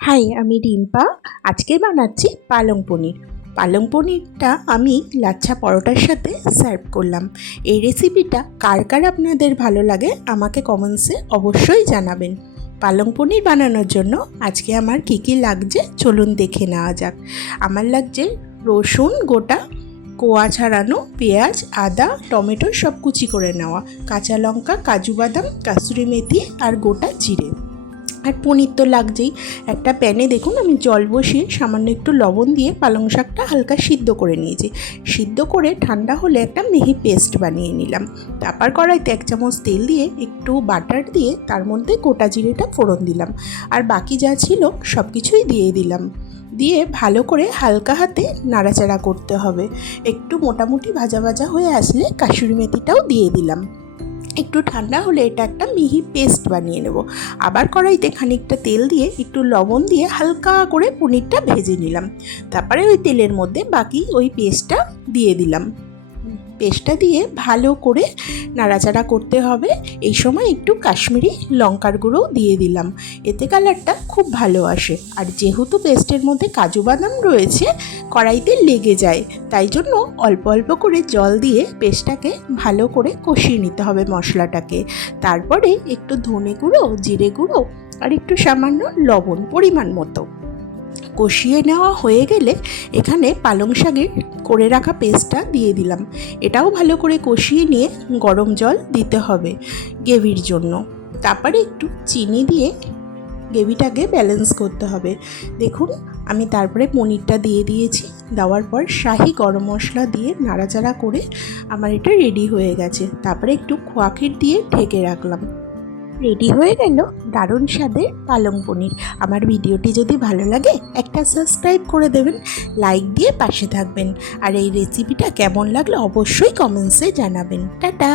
High, আমি রিম্পা। আজকে বানাচ্ছি পালং পনির। পালং পনিরটা আমি লাচ্ছা পরোটার সাথে সার্ভ করলাম। এই রেসিপিটা কার কার আপনাদের ভালো লাগে আমাকে কমেন্টসে অবশ্যই জানাবেন। পালং পনির বানানোর জন্য আজকে আমার কী কী লাগছে চলুন দেখে নেওয়া যাক। আমার লাগছে রসুন গোটা, কোয়া ছাড়ানো, পেঁয়াজ, আদা, টমেটো সব কুচি করে নেওয়া, কাঁচা লঙ্কা, কাজু বাদাম, কাসুরি মেথি আর গোটা জিরে। আর পনির তো লাগছেই। একটা প্যানে দেখুন আমি জল বসিয়ে সামান্য একটু লবণ দিয়ে পালং শাকটা হালকা সিদ্ধ করে নিয়েছি। সিদ্ধ করে ঠান্ডা হলে একটা মিহি পেস্ট বানিয়ে নিলাম। তারপর কড়াইতে 1 চামচ তেল দিয়ে একটু বাটার দিয়ে তার মধ্যে গোটা জিরেটা ফোড়ন দিলাম। আর বাকি যা ছিল সব কিছুই দিয়ে দিলাম। দিয়ে ভালো করে হালকা হাতে নাড়াচাড়া করতে হবে। একটু মোটামুটি ভাজা ভাজা হয়ে আসলে কাসুরি মেথিটাও দিয়ে দিলাম। একটু ঠান্ডা হলে এটা একটা মিহি পেস্ট বানিয়ে নেব। আবার কড়াইতে খানিকটা তেল দিয়ে একটু লবণ দিয়ে হালকা করে পনিরটা ভেজে নিলাম। তারপরে ওই তেলের মধ্যে বাকি ওই পেস্টটা দিয়ে দিলাম। পেস্টটা দিয়ে ভালো করে নাড়াচাড়া করতে হবে। এই সময় একটু কাশ্মীরি লঙ্কার গুঁড়ো দিয়ে দিলাম, এতে কালারটা খুব ভালো আসে। আর যেহেতু পেস্টের মধ্যে কাজু বাদাম রয়েছে কড়াইতে লেগে যায়, তাই জন্য অল্প অল্প করে জল দিয়ে পেস্টটাকে ভালো করে কষিয়ে নিতে হবে মশলাটাকে। তারপরে একটু ধনে গুঁড়ো, জিরে গুঁড়ো আর একটু সামান্য লবণ পরিমাণ মতো কষিয়ে নেওয়া হয়ে গেলে এখানে পালং শাকের করে রাখা পেস্টটা দিয়ে দিলাম। এটাও ভালো করে কষিয়ে নিয়ে গরম জল দিতে হবে গ্রেভির জন্য। তারপরে একটু চিনি দিয়ে গ্রেভিটাকে ব্যালেন্স করতে হবে। দেখুন আমি তারপরে পনিরটা দিয়ে দিয়েছি। দেওয়ার পর শাহি গরম মশলা দিয়ে নাড়াচাড়া করে আমার এটা রেডি হয়ে গেছে। তারপরে একটু খোয়া ক্ষীর দিয়ে ঢেকে রাখলাম। রেডি হয়ে গেল দারুণ স্বাদের পালং পনির। আমার ভিডিওটি যদি ভালো লাগে একটা সাবস্ক্রাইব করে দেবেন, লাইক দিয়ে পাশে থাকবেন। আর এই রেসিপিটা কেমন লাগলো অবশ্যই কমেন্টসে জানাবেন। টাটা।